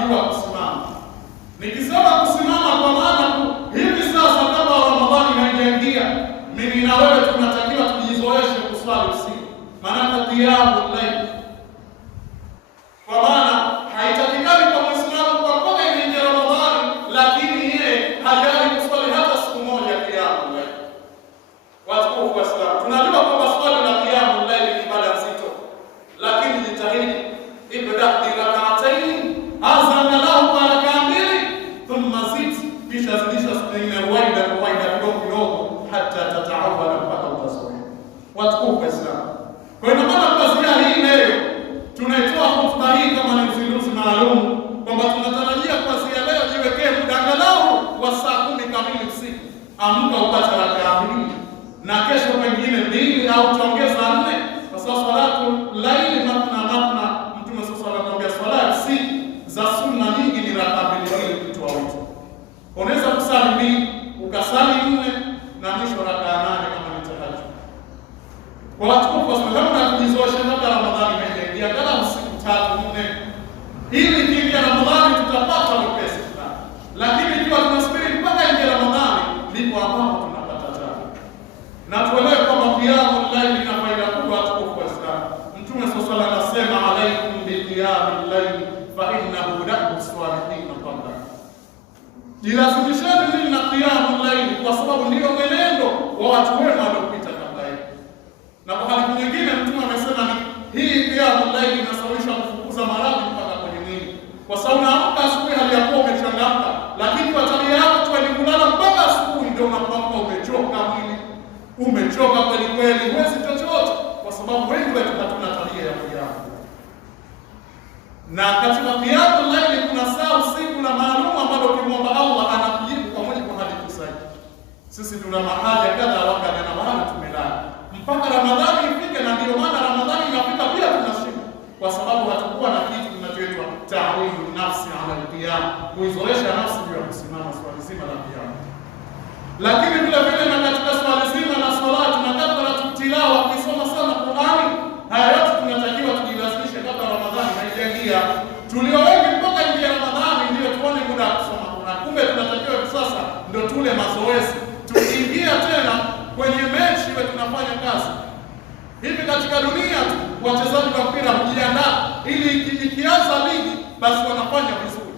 jua kusimama. Nikisema kusimama kwa maana hivi sasa kama Ramadhani haijaingia, mimi na wewe tunatakiwa tujizoeshe kuswali usiku. Maana qiyamul layl. Kwa maana haitakikani kwa Muislamu kwa kuwa ni Ramadhani lakini yeye hajali kuswali hata siku moja qiyamul layl. Watukufu wa Islam, tunajua kwamba swala la qiyamul layl ni ibada nzito. Lakini jitahidi ibda bi rak'atayn, anza angalau kwa rak'a mbili, thumma zid, kisha zidisha zingine ruwaida kidogo hata tataawala mpaka utazoea. Watukufu wa Islam, kwa hiyo maana kwa hii leo tunaitoa hotuba hii kama ni uzinduzi maalum kwamba tunatarajia kuanzia leo jiwekee muda angalau wa saa 10 kamili usiku. Amka upate rak'a mbili na kesho pengine 2 au tuongeza 4, kwa sababu salatu laili matna Mtume sasa anatuambia swala usiku za sunna nyingi ni rak'a mbili ili kutoa wito. Unaweza kusali 2 ukasali 4 na mwisho rak'a 8 kama ni tahajjud. Kwa watukufu wa Islam, na kujizoesha hata Ramadhani imeingia kama siku 3-4 ili kiingia Ramadhani tutapata wepesi sana. Lakini ikiwa tunasubiri mpaka ingie Ramadhani ndipo ambapo tunapata tabu. Na tuelewe kwamba qiyamul layl ina faida kubwa. Watukufu wa Islam, Mtume sallallahu alaihi wasallam anasema alaikum bi qiyamil layl fa innahu da'bu salihin qabla. Jilazimisheni nini na qiyamul layl kwa sababu ndio mwenendo wa watu wema waliopita kabla yetu. Na kwa hali nyingine Mtume amesema hii qiyamul layl inasababisha kufukuza maradhi mpaka kwenye mwili. Kwa sababu unaamka asubuhi hali ya kuwa umechangamka, lakini kwa tabia yako tu ni kulala mpaka asubuhi ndio unapoamka umechoka mwili. Umechoka kweli kweli, huwezi chochote kwa sababu wengi wetu hatuna tabia ya qiyam. Na katika qiyamul layl kuna saa usiku na maalum ambapo ukimwomba Allah anakujibu kwa mujibu wa hadithi sahihi. Sisi tuna mahaja kadha wakati na mahali tumelala mpaka Ramadhani ifike, na ndio maana Ramadhani inafika pia tunashinda kwa sababu hatakuwa na kitu kinachoitwa ta'widu nafsi ala al-qiyam, kuizoesha nafsi juu ya kusimama swala zima la qiyam. Lakini vile vile na katika swala zima la swala tunataka tilawa, kusoma sana Qur'ani. Haya yote tunatakiwa tujilazimishe kabla Ramadhani haijaingia. Tulio wengi mpaka ingia Ramadhani ndio tuone muda wa kusoma Qur'ani. Kumbe tunatakiwa sasa ndio tule mazoezi. Tukiingia tena kwenye mechi wewe tunafanya kazi. Hivi katika dunia tu wachezaji wa mpira hujiandaa ili ikianza ligi basi wanafanya vizuri.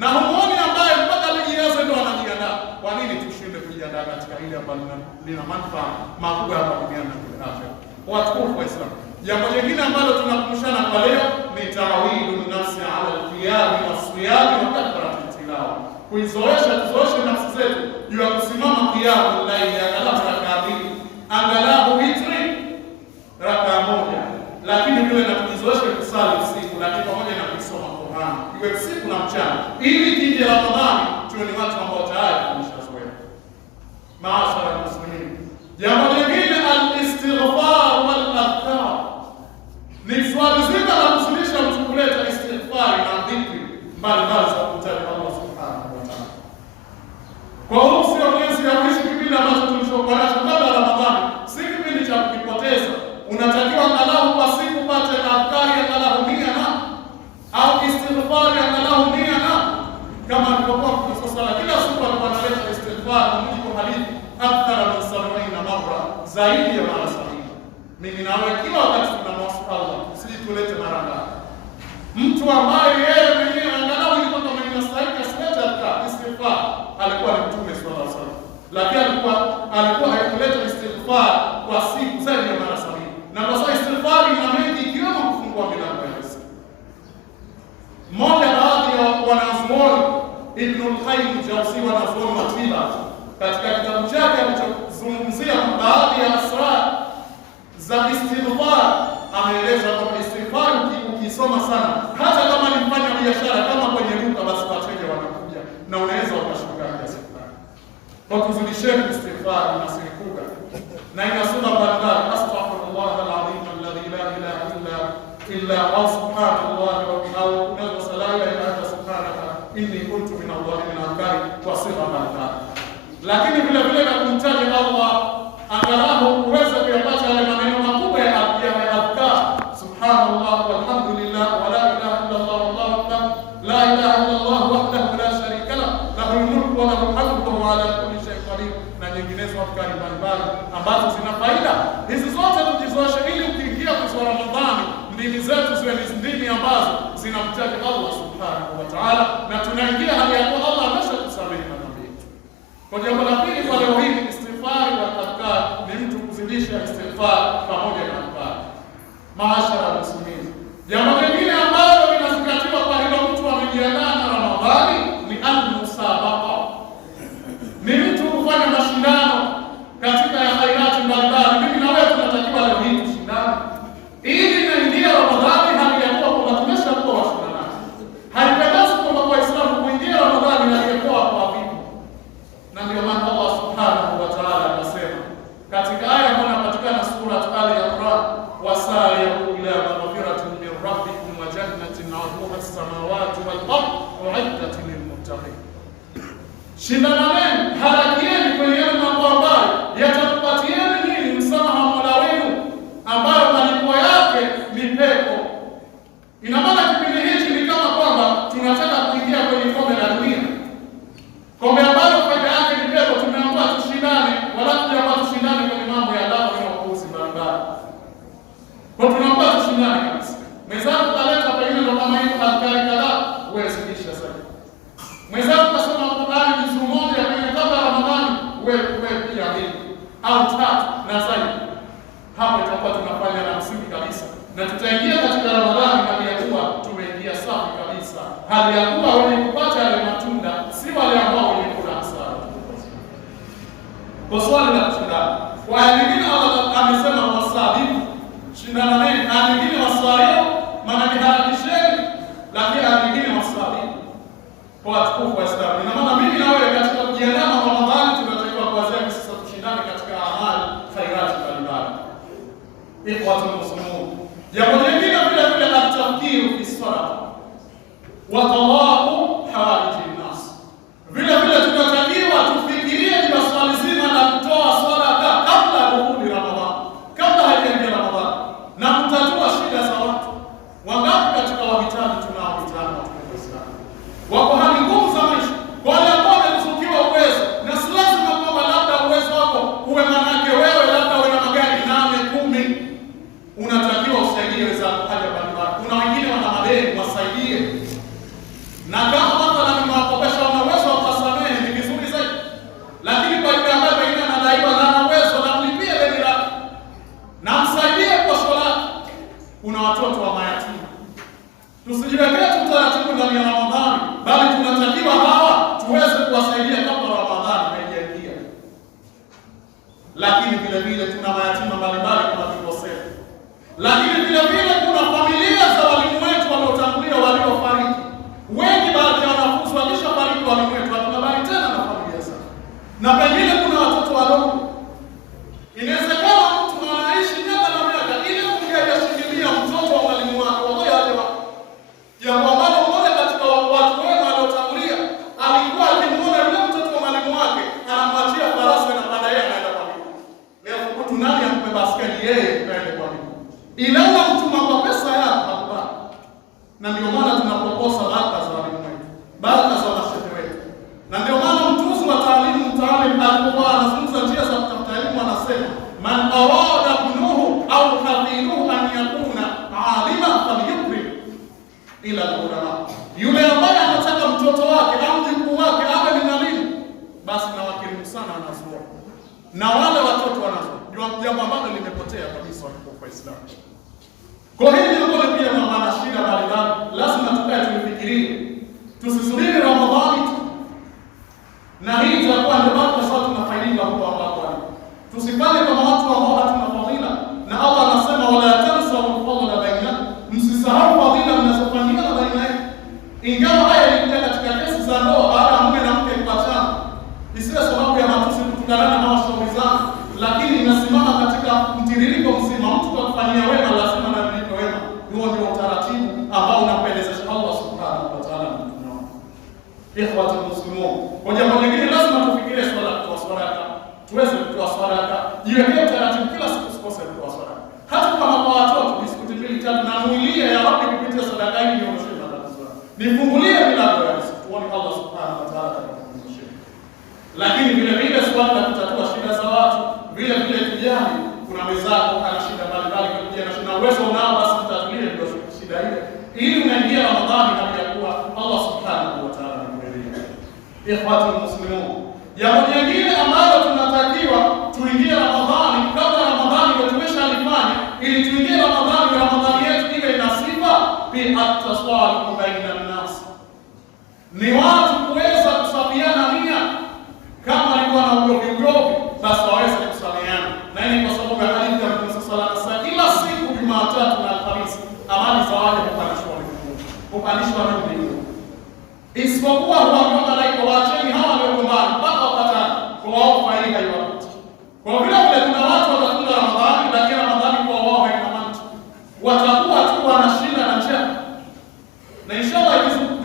Na humuoni ambaye mpaka ligi ianze ndio anajiandaa. Kwa nini tushinde kujiandaa katika ile ambalo lina manufaa makubwa hapa duniani na kule akhera? Watukufu wa Islam, jambo jingine ambalo tunakumbushana kwa leo ni tawidu nafsi ala al-qiyam wa siyam wa kathrati tilawa. Kuizoesha tuzoeshe nafsi zetu juu ya kusimama qiyamul layl angalau rak'a 2, angalau witri rak'a 1, lakini vile na kujizoesha kusali usiku, lakini pamoja na kusoma Qur'an iwe usiku na mchana, ili kije Ramadhani tuwe ni watu ambao tayari tumeshazoea. Maashara ya muslimin, jambo lingine al-istighfar wal adhkar. Ni swali zima la kusulisha mtu kuleta istighfar na dhikri mbalimbali za kumtaja Allah subhanahu wa ta'ala. Kwa hiyo sio mwezi ya mwisho kipindi ambacho tulichokuwa kabla Ramadhani, si kipindi cha kupoteza. Unatakiwa angalau kwa siku pate adhkari angalau 100 na au istighfar angalau 100 na kama alipokuwa kwa sala kila siku alikuwa analeta istighfar kwa mujibu wa hadithi akthara min 70 marra, zaidi ya mara 70. Mimi na wewe kila wakati tunamwomba Allah usitulete mara ngapi. Mtu ambaye yeye mwenyewe angalau ilikuwa kama inastahili asilete istighfar alikuwa ni Mtume sallallahu alaihi wasallam, lakini alikuwa hakuleta istighfar kwa siku zaidi ya mara 70. Na kwa sababu istighfar ina mengi ikiwemo kufungua milango ya riziki. Mmoja baadhi ya wanazuoni Ibn al-Qayyim al-Jawziyya wanazuoni wa tiba katika kitabu chake alichozungumzia baadhi ya asrar za istighfar ameeleza kwamba istighfar ukisoma sana hata kama ni mfanya biashara kama kwenye duka basi wateja wanakuja na unaweza ukashuka kiasi fulani. Kwa kuzidisheni istighfar inasikuka na inasoma mbalimbali, astaghfirullah al-azim alladhi la ilaha illa huwa subhanallah wa la ilaha illa anta subhanaka inni kuntu minadh dhalimin akari kwa sifa mbalimbali. Lakini vile vile na kumtaja Allah angalau uweze kuyapata yale maneno makubwa ya adhkar, subhanallah walhamdulillah wa la ilaha illa Allah wallahu akbar la ilaha illa Allah wahdahu la sharika lahu, lahul mulku wa lahul hamdu wa huwa ala kulli shay'in qadir, na nyinginezo afkari mbalimbali ambazo zina faida. Hizi zote tujizoeshe ili ukiingia mwezi wa Ramadhani ndimi zetu ziwe ni ndimi ambazo zinamtaja Allah subhanahu wa ta'ala, na tunaingia hali ya kuwa Allah ameshakusamehe madhambi yetu. Kwa jambo la pili kwa leo hii, istighfar wa adhkar, ni mtu kuzidisha istighfar pamoja na adhkar. Maashara muslimin, jambo lingine ambalo linazingatiwa kwa hilo mtu amejiandaa na Ramadhani ni al-musabaqa, ni mtu kufanya mashindano katika ya khairati mbalimbali. Mimi na wewe tunatakiwa leo hii tushindane ili naingia Ramadhani hali ya kuwa kwamba tumeshakuwa washindanaji. Haipendezi kwamba kwa Waislamu kuingia Ramadhani na aliyekuwa kwa vipi. Na ndio maana Allah subhanahu wa ta'ala anasema katika aya ambayo inapatikana sura Al-Imran, wasari'u ila maghfiratin min rabbikum wa jannatin 'arduha as-samawati wal ardh u'iddat lil muttaqin. Shindaneni, harakieni kwenye mambo ambayo yatakupatieni nini? Msamaha Mola wenu, ambayo malipo yake ni pepo. Ina maana kipindi hichi ni kama kwamba tunataka kuingia kwenye kombe la dunia, kombe ambalo faida yake ni pepo. Tumeambiwa tushindane, wala tujaambiwa tushindane kwenye mambo ya dawa na upuuzi mbalimbali. Kwa tunaambiwa tushindane kabisa. Mwenzangu kaleta pengine ndo kama hiyo adhkari kadhaa, wewe zidisha zaidi. Mwenzangu kasoma Qur'ani juzuu moja kwenye kabla Ramadhani, wewe pia mbili au tatu na zaidi. Hapo tutakuwa tunafanya na msingi kabisa, na tutaingia katika Ramadhani hali ya kuwa tumeingia safi kabisa, hali ya kuwa wenye kupata yale matunda si wale ambao wenye kula hasara. Kwa swali la kushindana, kwa nyingine Allah amesema wasabiqu, shindana nini? Na nyingine wasari'u, maana ni harakisheni, lakini nyingine wasabiqu kwa watukufu wa Islam. Ina maana mimi na wewe katika kujiandaa na Ramadhani tunatakiwa kuanzia sasa tushindane katika amali khairati mbalimbali. Ikhwatul muslimun, jambo lingine vile vile at-tafkiru fi sadaqa wa talaqu hawaiji an-nas. Vile vile tunatakiwa tufikirie juu swali zima la kutoa sadaqa kabla ya kurudi Ramadhani, kabla haijaingia Ramadhani, na kutatua shida za watu. Wangapi katika wahitaji tunao vijana wa Islam wako hali ngumu za maisha, kwa wale ambao wamekusukiwa uwezo, na si lazima kwamba labda uwezo wako uwe manake wewe labda uwe na magari 8, 10, unatakiwa usaidie wenzako haja mbalimbali. Kuna wengine wana madeni, wasaidie. Na kama mathalan nimewakopesha una uwezo wa kusamehe ni vizuri zaidi, lakini kwa yule ambaye pengine anadaiwa na ana uwezo na mlipie deni lake na msaidie kwa swala. Kuna watoto wa mayatima, tusijiwekee tu taratibu ndani ya Ramadhani, bali tunatakiwa hawa tuweze kuwasaidia kabla Ramadhani haijaingia. Lakini vile vile tuna mayatima mbalimbali kama tulivyosema, lakini vile vile kuna familia za walimu wetu waliotangulia waliofariki. Wengi baadhi ya wanafunzi walishafariki walimu wetu, hatuna tena na familia zao, na pengine kuna watoto wadogo. Inawezekana mtu anaishi miaka na miaka ili kumjashikilia mtoto wa mwalimu wake wamoja wale wa jambo ambalo mmoja katika watu wema waliotangulia alikuwa akimwona yule mtoto wa mwalimu wake anamwachia farasi na baada yeye anaenda kwa miguu. Leo mtu nani ampe baskeli yeye aende kwa miguu? Ilawa mtuma kwa pesa yako hakubali. Na ndio maana tunapokosa baraka za walimu wetu, baraka za mashehe wetu. Na ndio maana mtuzi wa taalimu mtaalim alipokuwa anazungumza njia za kutafuta elimu anasema man arada bunuhu au hadinuhu an yakuna alima falyukrim ila ulama. Yule ambaye anataka mtoto wake au mjukuu wake awe ni mwalimu, basi na wakirimu sana anazuo, na wale watoto wanazo jambo ambalo limepotea kabisa kwa Uislamu. Kwa hiyo jambo pia na maana shida mbalimbali lazima tukae tulifikirie, tusisubiri Ramadhani tu, na hii itakuwa ndio kwa sababu tunafaidika huko ambapo tusifanye kama watu ambao hatuna fadhila. Na Allah anasema wala tansaw al-fadla bainakum, msisahau fadhila mnazofanyiana baina yenu. Ingawa haya ilikuja katika kesi za ndoa baada ya mume na mke kupatana, isiwe sababu ya matusi kutukanana na washauri zao, lakini inasimama katika mtiririko mzima. Mtu kwa kufanyia wema lazima na mlipe wema. Huo ndio utaratibu ambao unampendeza Allah subhanahu wa ta'ala. Ikhwatul muslimun, kwa jambo lingine lazima tufikirie swala la kutoa sadaka. Tuweze kutoa sadaka, jiwekee utaratibu kila siku, usikose kutoa sadaka. Hata kama kwa watoto biskuti 2, 3 na muilia ya Rabbi kupitia sadaka hii ndio mshirika kabisa. nifungulie milango ya riziki. Tuone Allah subhanahu wa ta'ala atakufungulia. Lakini vile vile swali la kutatua shida za watu, vile vile tujani, kuna mwenzako ana shida mbalimbali, kwa shida uwezo unao, basi mtatulie ndio shida ile, ili unaingia Ramadhani na kuwa Allah subhanahu wa ta'ala anakueleza. Ikhwatul muslimun, jambo jingine ambalo tunatakiwa tuingie Ramadhani kabla Ramadhani ndio tumeshalifanya, ili tuingie Ramadhani yetu iwe ina sifa bi at-tasawwur baina an-nas, ni watu kuweza kusafiana nia. Kama alikuwa na ugovi basi waweze kusameheana, na hii kwa sababu ya hadithi ya Mtume sallallahu alaihi wasallam, kila siku Jumatatu na Alhamisi amali za wale kupandishwa mbinguni, isipokuwa huambiwa malaika waacheni hawa waliogombana mpaka wapatane, kwa wao faida iwakuti. Kwa vile vile kuna watu watafunga Ramadhani, lakini Ramadhani kwa wao haina maana, watakuwa tu wanashinda na njaa. Na inshallah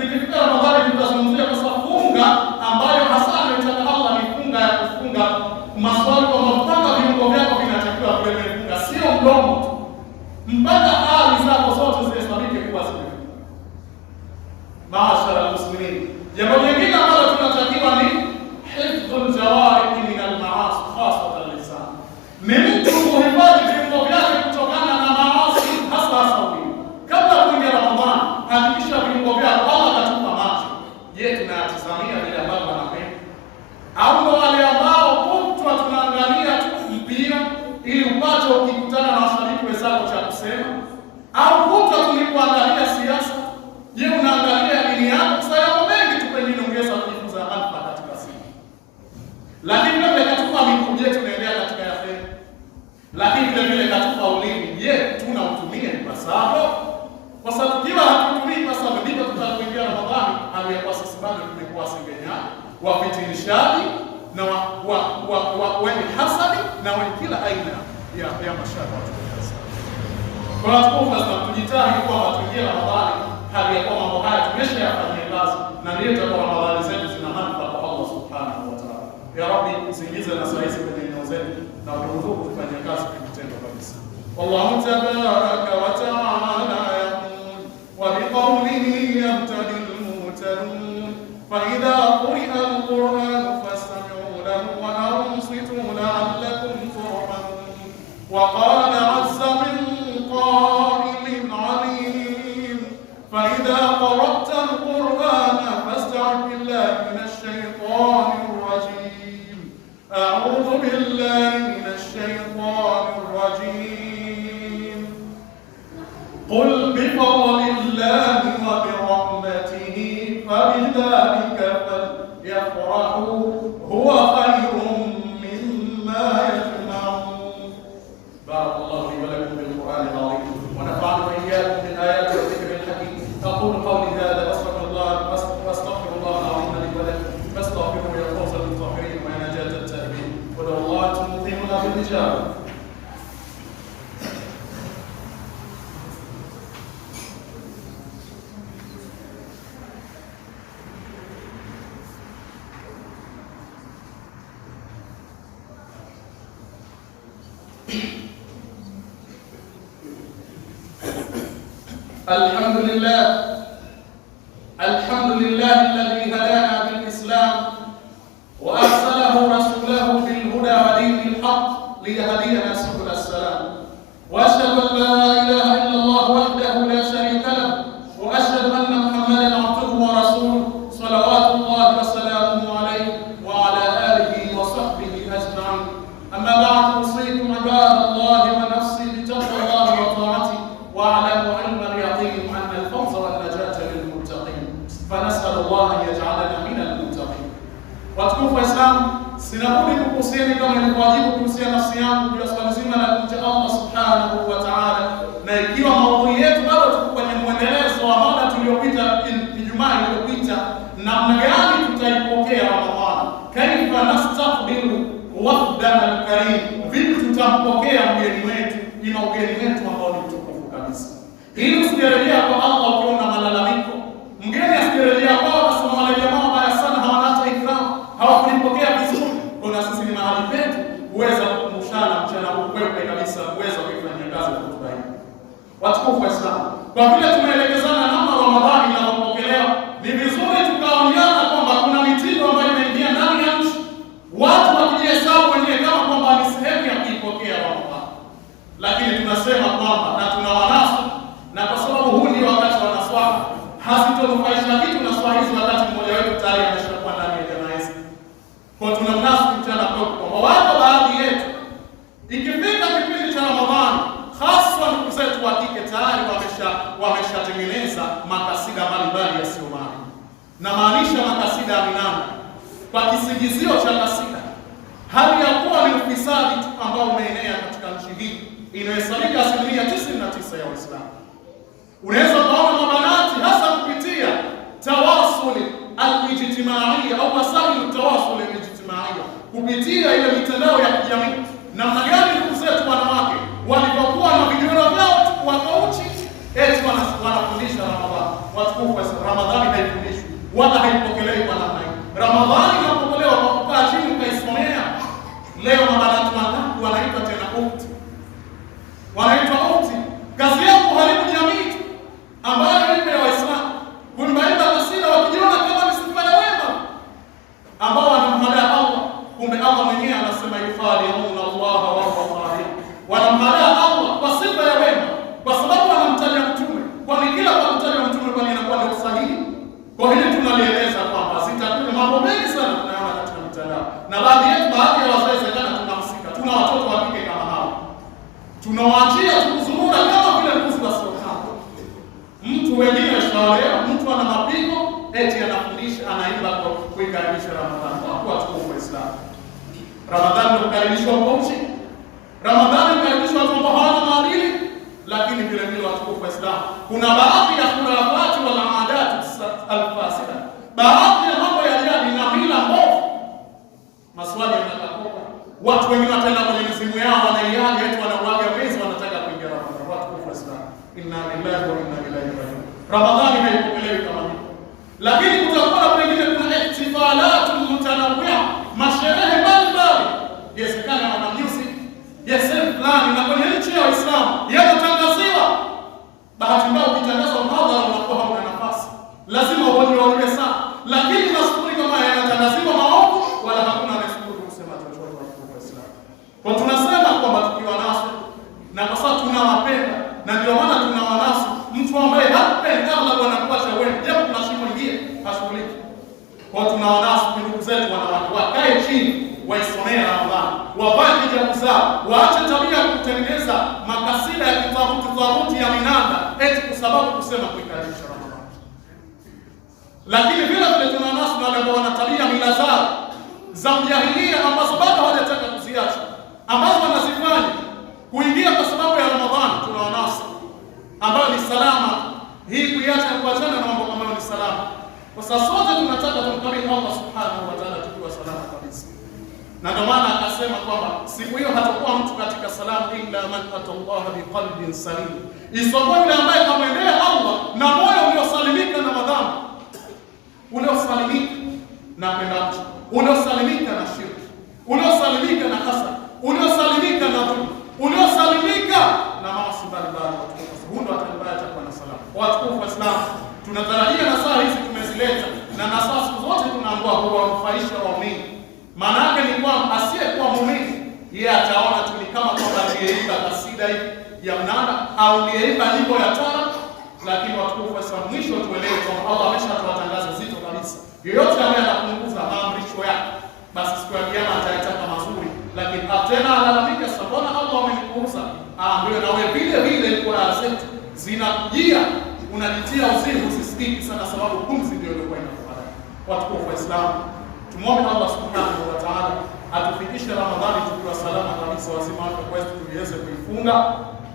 ikifika Ramadhani tutazungumzia kwa sababu funga ambayo hasa ametaka Allah ni funga ya kufunga maswali, kwa mpaka viungo vyako vinatakiwa kufunga, sio mdomo tu, mpaka hali zako zote zihesabike kuwa zimefunga. Maashara muslimin, jambo jingine ambalo tunatakiwa ni hifdhul jawarih min al-ma'asi khasatan lisan, ni mtu kuhifadhi viungo vyake kutokana na maasi, hasa ulimi. Kabla kuingia Ramadhani, hakikisha viungo vyako Allah katupa macho. Je, tunayatazamia vile ambavyo anapenda, au ndo wale ambao kutwa tunaangalia tu mpira ili upate ukikutana na washabiki wenzako cha kusema, au kutwa tulipoangalia siasa? Je, unaangalia dini yako? Sasa mambo mengi tu kwenye ongeza kujifunza hapa katika siku. Lakini vile katupa miguu, je, tunaendelea katika yafeli? Lakini vile katupa ulimi, je, tunautumia ipasavyo? Kwa sababu tukiwa hatutumii ipasavyo, ndipo tutakuingia Ramadhani hali ya kwa sisi bado tumekuwa sengenyaji, wafitinishaji na wenye hasadi na wenye kila aina ya mashaka watu. Kwa sababu lazima tujitahidi kwamba tuingie Ramadhani hali ya kwa mambo haya tumeshayafanyia kazi, na ndio itakuwa Ramadhani zetu zina manufaa kwa Allah subhanahu wa ta'ala. Ya Rabbi, usiingize na saizi kwenye nyoyo zetu na uturuzuku kufanya kazi kwa vitendo kabisa. Wallahu tabaraka wa ta'ala yaqul wa biqawlihi yahtadi al-muhtadun fa idha quri'a al-Qur'an fastami'u lahu wa ansitu la'allakum turhamun. Wa qala 'azza min qa'ilin 'alim فإذا قرأت القرآن فاستعذ بالله من الشيطان الرجيم. أعوذ بالله من الشيطان الرجيم. قل بفضل الله وبرحمته فبذلك فليفرحوا هو خير مما يجمعون. بارك الله لي ولكم بالقرآن العظيم ونفعني وإياكم بالآيات والذكر الحكيم. أقول قولي هذا واستغفر الله العظيم لي ولكم فاستغفروه يا فوز المطهرين ويا نجاة التائبين. ودعوا الله أنتم مقيمون بالإجابة. الحمد لله الذي هدانا بالإسلام وأرسله رسوله بالهدى ودين الحق ليهدينا سبل السلام. وأشهد أن لا إله إلا الله وحده لا شريك له، وأشهد أن محمدا عبده ورسوله صلوات الله وسلامه عليه وعلى آله وصحبه أجمعين. أما بعد، أوصيكم عباد الله ونفسي بتقوى الله وطاعته، واعلموا علم اليقين أن الفوز والنجاة للمتقين، فنسأل الله أن يجعلنا من المتقين. Watukufu wa Islam, sinabudi kukuhusieni kama ilivyowajibu kuhusia nafsi yangu juu ya swala zima la kumcha Allah subhanahu wa ta'ala, na ikiwa maudhui yetu bado tuko kwenye mwendelezo wa mada tuliyopita Ijumaa iliyopita, namna gani tutaipokea Ramadhani, kaifa nastaqbilu wafdana al-karim, vipi tutampokea mgeni wetu, ina ugeni wetu ambao ni mtukufu kabisa, ili usirejea kwa Allah ukiwa na malalamiko. Mgeni asirejea kwa akasema wale jamaa baya sana hawana hata ikram, hawakunipokea vizuri. Kuna sisi ni mahali petu kuweza kukumbushana mchana huu kweupe kabisa, kuweza kuifanyia kazi hotuba hii. Watukufu wa Islam, kwa vile tumeelekezana namna Ramadhani inavyopokelewa hatunufaisha kitu na swala hizi wakati mmoja wetu tayari ameshakuwa ndani ya janaiza. Kwa tunamnasi mchana kwa wako baadhi yetu ikifika kipindi cha Ramadhani, hasa ndugu zetu wa kike tayari wameshatengeneza makasida mbalimbali yasiyo maana. Na maanisha makasida ya minanda kwa kisingizio cha kasida, hali ya kuwa ni ufisadi ambao umeenea katika nchi hii inahesabika 99% ya Waislamu. Unaweza kuona mabanati hasa kupitia tawasuli al-ijtimaiya au wasailu tawasuli al-ijtimaiya, kupitia ile mitandao ya kijamii, namna gani ndugu zetu wanawake walipokuwa na video vyao wakauchi eti wanafundisha Ramadhani. Watukufu, Ramadhani haifundishwi wala haipokelewi kwa namna hiyo. Ramadhani inapokelewa kwa kukaa chini ukaisomea. Leo mabanati wangapi wanaitwa tena ukti, wanaitwa ukti. Kazi yao kuharibu jamii ambayo ni ya Waislamu, kuimbaimba kasida wakijiona kama ni sifa ya wema ambao wanamhadaa Allah, kumbe Allah mwenyewe anasema yufalihuna Allah wa huwa wanamhadaa Allah kwa sifa ya wema, kwa sababu wanamtaja mtume. Kwani kila kwa kutaja mtume bali inakuwa ni usahihi. Kwa hiyo tunalieleza kwamba zitakuwa mambo mengi sana tunayoona katika mitandao, na baadhi ya wazazi sana tunahusika. Tuna watoto wa kike kama hao, tunawaachia tukuzumura kama vile mbuzi wasiokamba. Mtu wengine shaolea, mtu ana mapigo eti anafundisha, anaimba kwa kuikaribisha Ramadhani. Kwa watu wa Uislamu, Ramadhani ndio kukaribishwa kwa uchi. Ramadhani kukaribishwa watu ambao hawana maadili, lakini vile vile watu wa Uislamu kuna baadhi ya khurafati wala aadati al-fasida, baadhi ya mambo ya jadi na mila mbovu. Maswali yanatakoka, watu wengine wataenda kwenye mizimu yao, wanaiaga eti wanauaga wezi, wanataka kuingia Ramadhani. Watu wa Uislamu, inna lillahi wa inna ilaihi raji'un. Ramadhani haipokelewi kama hiyo, lakini kutakuwa pengine kuna ihtifalatu mutanawwi'a, masherehe mbalimbali, yesekana na music yesem fulani, na kwenye nchi ya Uislamu yanatangaziwa. Bahati mbaya ukitangaza mhadhara unakuwa hauna nafasi, lazima uone sana, lakini masukuri kama yanatangaziwa maovu wala hakuna anayesukuru kusema chochote kwa Uislamu. Kwa tunasema kwamba tukiwa naso na kwa sababu tunawapenda, na ndio maana tunawanasa. Mtu ambaye hapendi Allah anakuwa shauri, japo kuna shimo lingine hashughuliki. Kwa tunawanasa ndugu zetu wanawake wakae chini, waisomee Ramadhani, wavae hijabu zao, waache tabia ya kutengeneza makasida ya kitabuti ya minanda eti kwa sababu kusema kuikaribisha Ramadhani. Lakini vile vile tunanasa wale ambao wana tabia mila zao za mjahilia ambazo bado hawajataka kuziacha, ambazo wanazifanya kuingia kwa sababu ya Ramadhani. Tunawanasa ambayo ni salama hii kuiacha na kuachana na mambo ambayo ni salama, kwa sababu sote tunataka tumkabili Allah subhanahu wa ta'ala tukiwa salama kabisa. Na ndio maana akasema kwamba siku hiyo hatakuwa mtu katika salamu illa man atallaha biqalbin salim, isipokuwa yule ambaye kamwendea Allah na moyo uliosalimika na madhambi, uliosalimika na pendacho, uliosalimika na shirki, uliosalimika na hasad, uliosalimika na dhulma, uliosalimika na maasi mbalimbali. Huyo ndo atakayebaya atakuwa na salamu. Watukufu wa Islam, tunatarajia nasaha hizi tumezileta, na nasaha siku zote tunaambiwa huwanufaisha waumini. Maana yake ni kwamba asiyekuwa muumini yeye ataona tu ni kama kwamba aliyeimba kasida hii ya mnanda au aliyeimba nyimbo ya tara. Lakini watukufu wa Islam, mwisho tuelewe kwamba Allah ameshatoa tangazo zito kabisa. Yeyote ambaye anapunguza maamrisho yake, basi siku ya kiyama atataka mazuri, lakini tena alalamika, mbona Allah amenipuuza? Ndio na wewe vile vile kwa zetu zinakujia, unajitia uzimu, usisikiki sana, sababu pumzi ndio ilikuwa inakufanya. Watukufu wa Islam, tumuombe Allah subhanahu wa ta'ala atufikishe Ramadhani tukiwa salama kabisa, wazima wake kwetu tuweze kuifunga,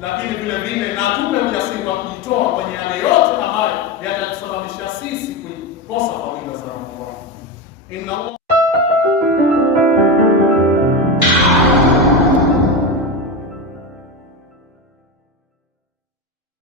lakini vile vile na tupe ujasiri wa kujitoa kwenye yale yote ambayo yatatusababisha sisi kuikosa fadhila za Ramadhani. Inna